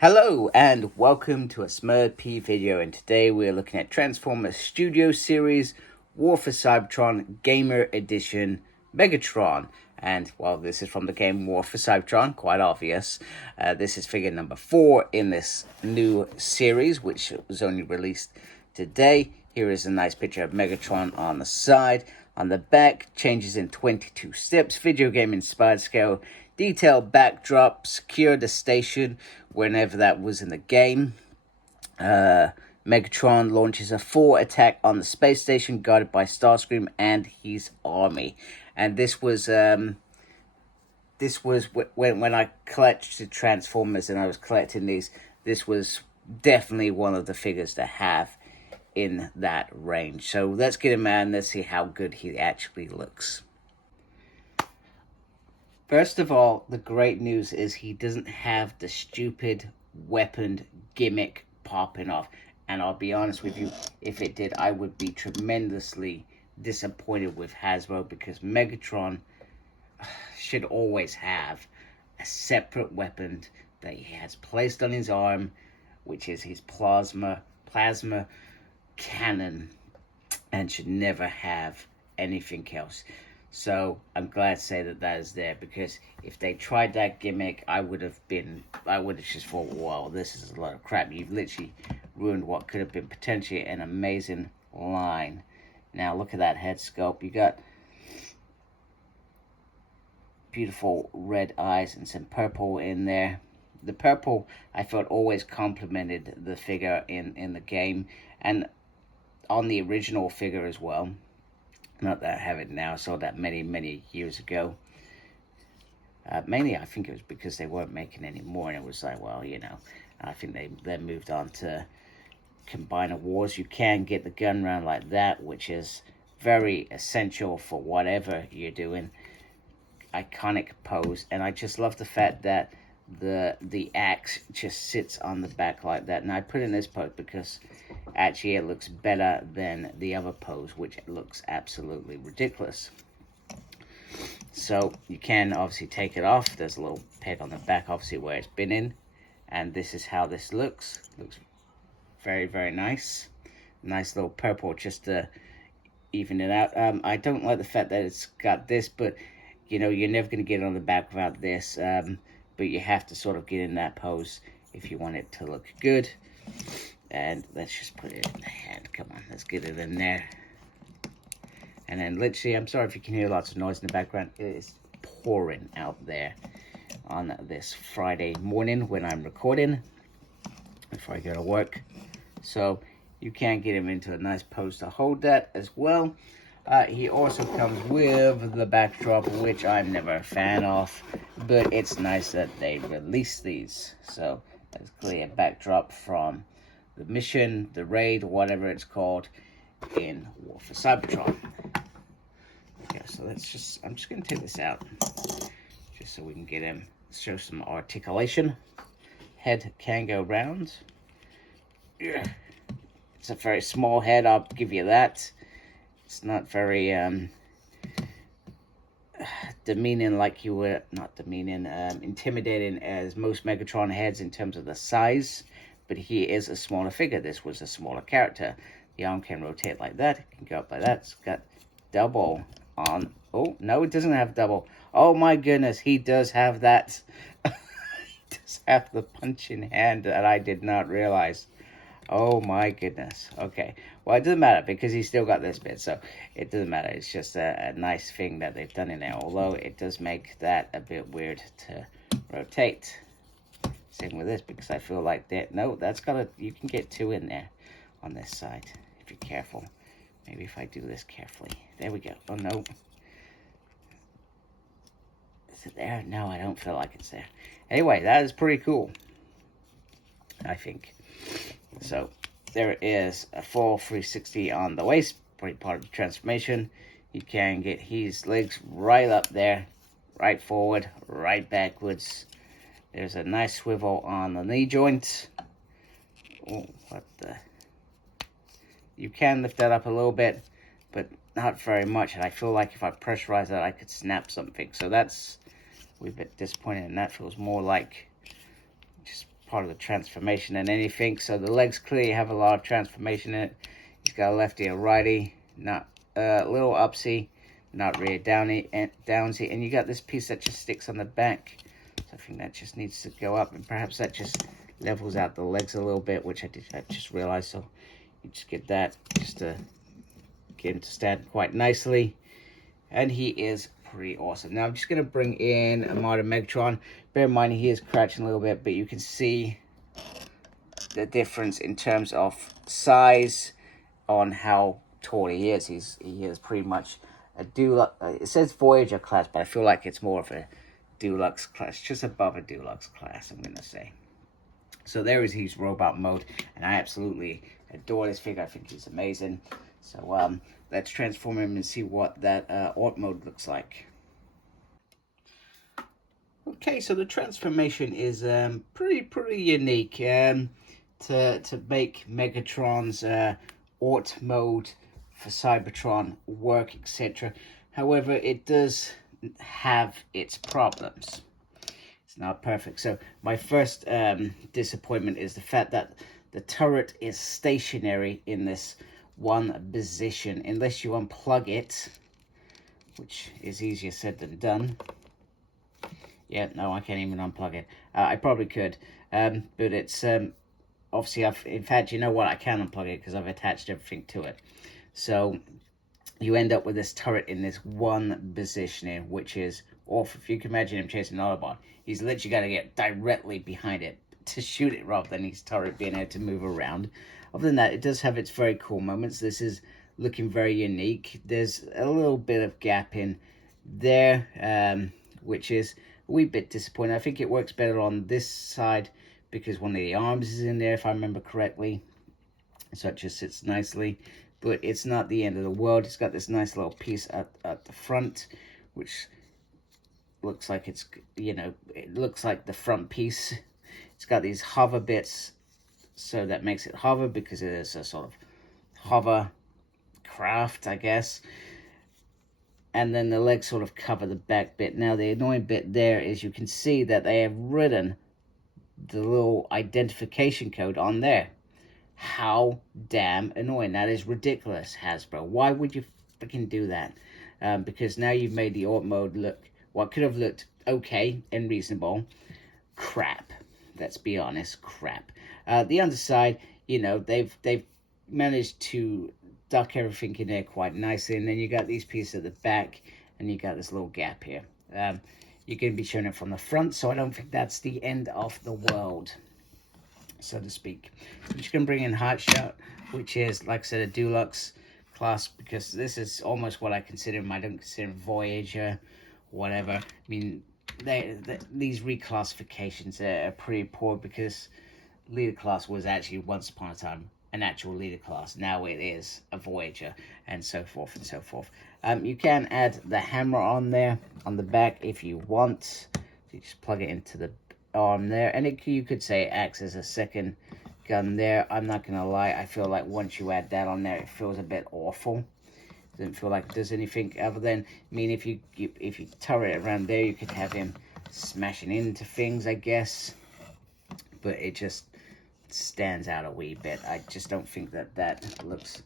Hello and welcome to a Smurd video, and today we're looking at Transformers Studio Series War for Cybertron Gamer Edition Megatron. And while this is from the game War for Cybertron, quite obvious, this is figure number 4 in this new series, which was only released today. Here is a nice picture of Megatron on the side. On the back, changes in 22 steps, video game inspired scale, detailed backdrop, secure the station whenever that was in the game. Megatron launches a full attack on the space station guarded by Starscream and his army. And this was when I collected Transformers and I was collecting these, this was definitely one of the figures to have in that range. So let's get him out and let's see how good he actually looks. First of all, the great news is he doesn't have the stupid weapon gimmick popping off. And I'll be honest with you, if it did, I would be tremendously disappointed with Hasbro, because Megatron should always have a separate weapon that he has placed on his arm, which is his plasma cannon, and should never have anything else. So I'm glad to say that that is there, because if they tried that gimmick, I would have just thought, wow, this is a lot of crap. You've literally ruined what could have been potentially an amazing line. Now look at that head sculpt. You got beautiful red eyes and some purple in there. The purple, I felt, always complemented the figure in the game and on the original figure as well. Not that I have it now, I saw that many years ago. Mainly I think it was because they weren't making any more, and it was like, well, you know, I think they moved on to Combiner Wars. You can get the gun round like that, which is very essential for whatever you're doing. Iconic pose, and I just love the fact that the axe just sits on the back like that. And I put in this pose because actually it looks better than the other pose, which looks absolutely ridiculous. So you can obviously take it off. There's a little peg on the back, obviously, where it's been in, and this is how this looks. Looks very nice. Nice little purple just to even it out. I don't like the fact that it's got this, but you know, you're never going to get it on the back without this. But you have to sort of get in that pose if you want it to look good. And let's just put it in the hand. Come on, let's get it in there. And then literally, I'm sorry if you can hear lots of noise in the background. It is pouring out there on this Friday morning when I'm recording before I go to work. So you can get him into a nice pose to hold that as well. He also comes with the backdrop, which I'm never a fan of, but it's nice that they release these. So that's clearly a backdrop from the mission, the raid, whatever it's called, in War for Cybertron. Okay, so I'm just going to take this out, just so we can get him, show some articulation. Head can go round. It's a very small head, I'll give you that. It's not very demeaning like you were, not demeaning, intimidating as most Megatron heads in terms of the size, but he is a smaller figure. This was a smaller character. The arm can rotate like that, it can go up like that. It's got double on, oh, no, it doesn't have double. Oh my goodness, he does have that. He does have the punching hand that I did not realize. Oh my goodness. Okay. Well, it doesn't matter because he's still got this bit, so it doesn't matter. It's just a nice thing that they've done in there, although it does make that a bit weird to rotate. Same with this, because I feel like that. No, that's got a. You can get 2 in there on this side if you're careful. Maybe if I do this carefully. There we go. Oh no. Is it there? No, I don't feel like it's there. Anyway, that is pretty cool, I think. So there is a full 360 on the waist, pretty part of the transformation. You can get his legs right up there, right forward, right backwards. There's a nice swivel on the knee joint. Oh, what the? You can lift that up a little bit, but not very much. And I feel like if I pressurize that, I could snap something. So that's, we're a bit disappointed, and that feels more like just part of the transformation and anything. So the legs clearly have a lot of transformation in it. He's got a lefty and righty, not a little upsy, not really downsy, and you got this piece that just sticks on the back. So I think that just needs to go up, and perhaps that just levels out the legs a little bit, which I just realized. So you just get that just to get him to stand quite nicely, and he is pretty awesome. Now I'm just going to bring in a modern Megatron. Bear in mind he is crouching a little bit, but you can see the difference in terms of size on how tall he is. He is pretty much a deluxe. It says Voyager class, but I feel like it's more of a deluxe class, just above a deluxe class, I'm going to say. So there is his robot mode, and I absolutely adore this figure. I think he's amazing. So let's transform him and see what that Art mode looks like. Okay, so the transformation is pretty unique to make Megatron's Art mode for Cybertron work, etc. However, it does have its problems. It's not perfect. So my first disappointment is the fact that the turret is stationary in this one position unless you unplug it, which is easier said than done. Yeah, no, I can't even unplug it. I probably could, but it's obviously in fact, you know what, I can unplug it because I've attached everything to it. So you end up with this turret in this one positioning, which is awful. If you can imagine him chasing an Autobot, he's literally got to get directly behind it to shoot it rather than his turret being able to move around. Other than that, it does have its very cool moments. This is looking very unique. There's a little bit of gap in there, which is a wee bit disappointing. I think it works better on this side because one of the arms is in there, if I remember correctly. So it just sits nicely. But it's not the end of the world. It's got this nice little piece at the front, which looks like it's, you know, it looks like the front piece. It's got these hover bits, so that makes it hover because it is a sort of hover craft, I guess. And then the legs sort of cover the back bit. Now the annoying bit there is you can see that they have written the little identification code on there. How damn annoying. That is ridiculous, Hasbro. Why would you freaking do that? Because now you've made the Art mode look what could have looked okay and reasonable. Crap. Let's be honest, crap. The underside, you know, they've managed to duck everything in there quite nicely, and then you got these pieces at the back, and you got this little gap here. You're going to be showing it from the front, so I don't think that's the end of the world, so to speak. I'm just going to bring in Hotshot, which is, like I said, a deluxe class, because this is almost what I consider him. I don't consider him Voyager, whatever. I mean, these reclassifications are pretty poor, because leader class was actually once upon a time an actual leader class. Now it is a Voyager, and so forth and so forth. You can add the hammer on there on the back if you want. So you just plug it into the arm there, and you could say it acts as a second gun there. I'm not gonna lie, I feel like once you add that on there, it feels a bit awful. Doesn't feel like it does anything other than, I mean, if you turret it around there, you could have him smashing into things, I guess, but it just stands out a wee bit. I just don't think that looks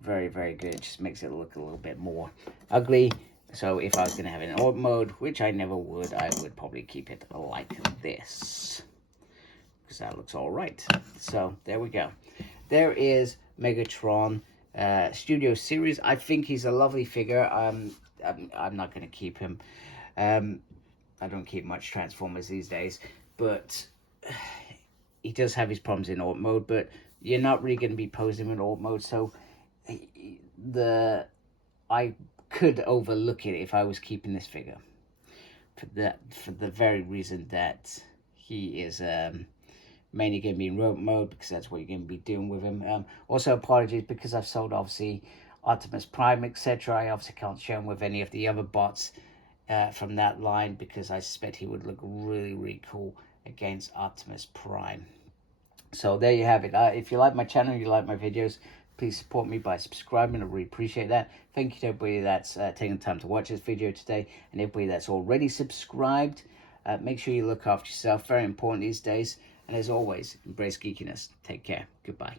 very, very good. It just makes it look a little bit more ugly. So if I was going to have an Art mode, which I never would, I would probably keep it like this, because that looks all right. So there we go. There is Megatron Studio Series. I think he's a lovely figure. I'm not going to keep him. I don't keep much Transformers these days, but he does have his problems in Art mode, but you're not really going to be posing in Art mode, so I could overlook it if I was keeping this figure, for the very reason that he is mainly going to be in robot mode, because that's what you're going to be doing with him. Also, apologies, because I've sold obviously Optimus Prime, etc. I obviously can't show him with any of the other bots from that line, because I suspect he would look really, really cool against Optimus Prime. So there you have it. If you like my channel, you like my videos, please support me by subscribing. I really appreciate that. Thank you to everybody that's taken the time to watch this video today, and everybody that's already subscribed. Make sure you look after yourself. Very important these days. And as always, embrace geekiness. Take care. Goodbye.